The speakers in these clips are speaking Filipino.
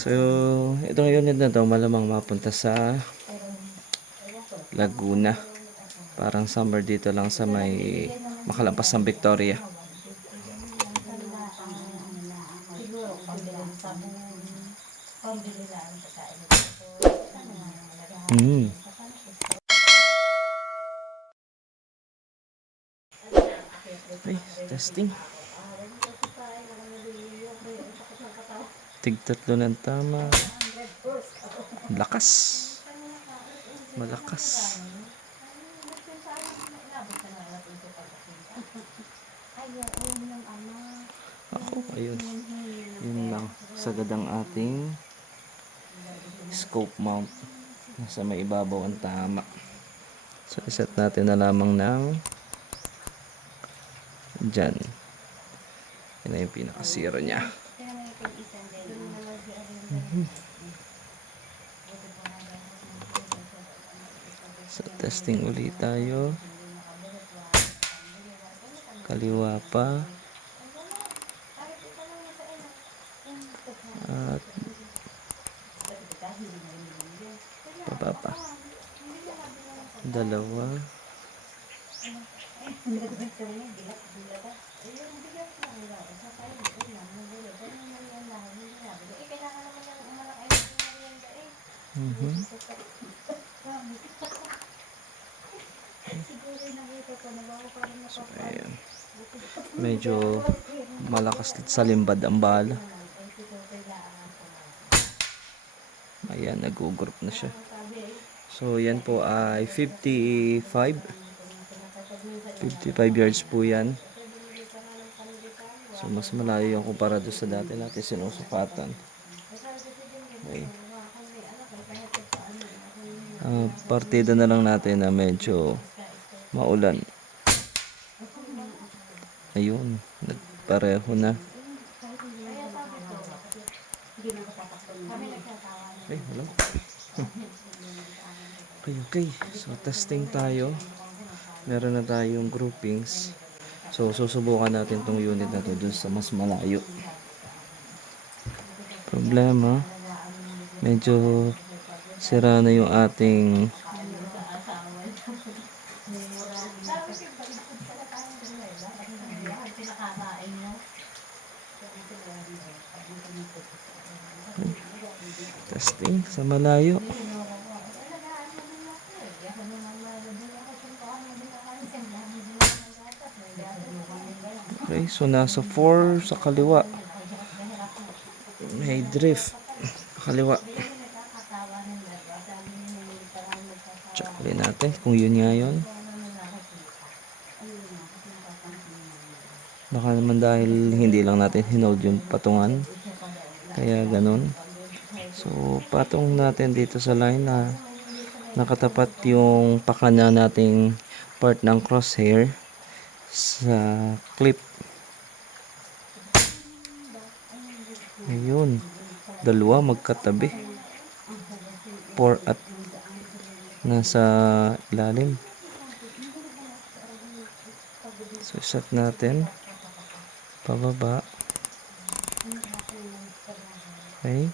So, itong unit na to malamang mapunta sa Laguna. Parang summer dito lang sa may makalampas ng Victoria. Okay, testing. Tig-tatlo ng tama. Lakas. Malakas. Ako, ayun. Yun lang. Sagad ang ating scope mount. Nasa may ibabaw ang tama. So, iset natin na lamang ng dyan. Yan na yung pinaka-zero niya. So, testing ulit tayo. Kaliwa pa. At baba pa. Dalawa. So, ayan. Medyo malakas sa limbad ang bala. Ayan, nag-group na siya. So, yan po ay 55 yards po yan. So, mas malayo yung kumpara doon sa dati natin sinusukatan. Okay. Partida na lang natin na medyo maulan. Ayun, nagpareho na. Okay, wala. Okay. So, testing tayo. Meron na tayong groupings. So, susubukan natin tong unit na to dun sa mas malayo. Problema, medyo sira na yung ating testing sa malayo. Okay, so nasa 4 sa kaliwa. May drift kaliwa. Check ulit natin kung yun nga yun. Baka naman dahil hindi lang natin hinold yung patungan, kaya ganun. So, patong natin dito sa line na nakatapat yung pakanya nating part ng crosshair sa clip. Ayun, dalawa magkatabi. 4 at nasa ilalim. So, set natin pababa. Okay.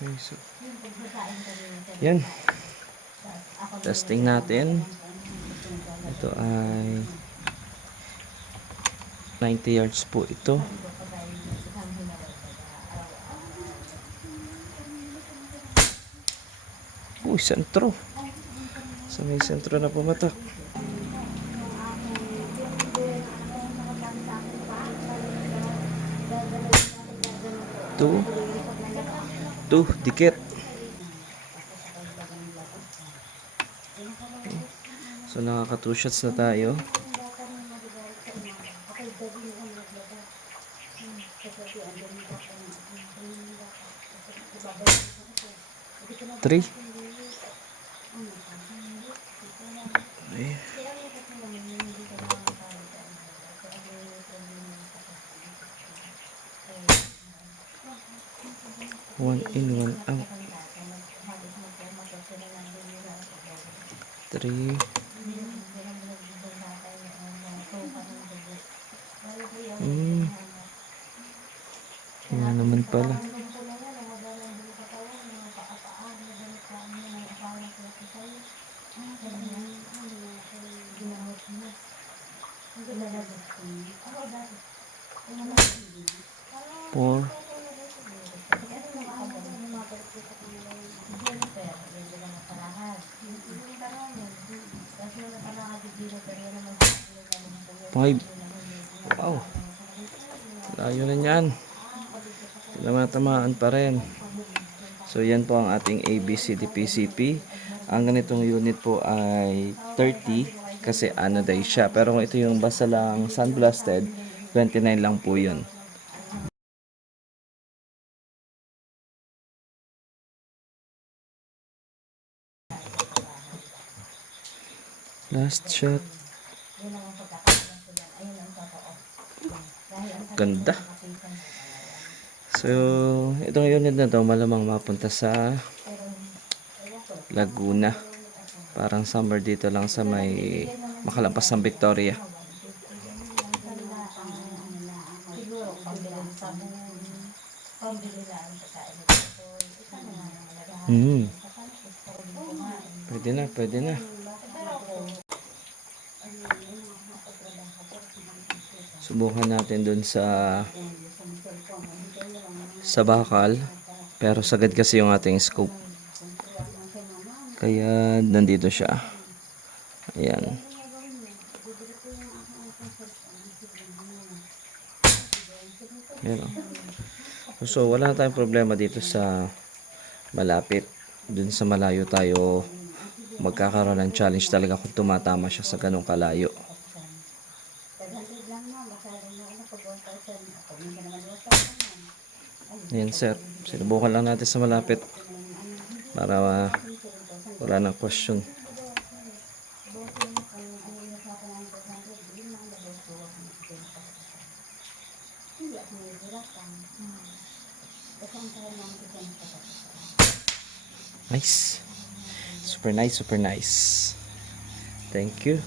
Okay, so yan. Testing natin. Ito ay 90 yards po ito. Sentro. So, may sentro na pumatak. 2 dikit. So, nakaka 2 shots na tayo. 3. Okay. 1 in, 1 out. 3. Yan naman pala. Four. Five. Wow. Layo na yan. Tinamatamaan pa rin. So yan po ang ating ABCD-PCP. Ang ganitong unit po ay 30 kasi anodized siya. Pero kung ito yung basta lang sandblasted, 29 lang po yun. Last shot. Ganda. So, itong unit na to malamang mapunta sa Laguna. Parang summer dito lang sa may makalampas ng Victoria. Pwede na, pwede na. Subukan natin dun sa bakal, pero sagad kasi yung ating scope. Kaya nandito siya. Ayan. Ayan. So wala tayong problema dito sa malapit. Dun sa malayo tayo magkakaroon ng challenge talaga kung tumatama siya sa ganong kalayo. Ayan sir, sinubukan lang natin sa malapit para wala nang question. Nice. Super nice, super nice. Thank you.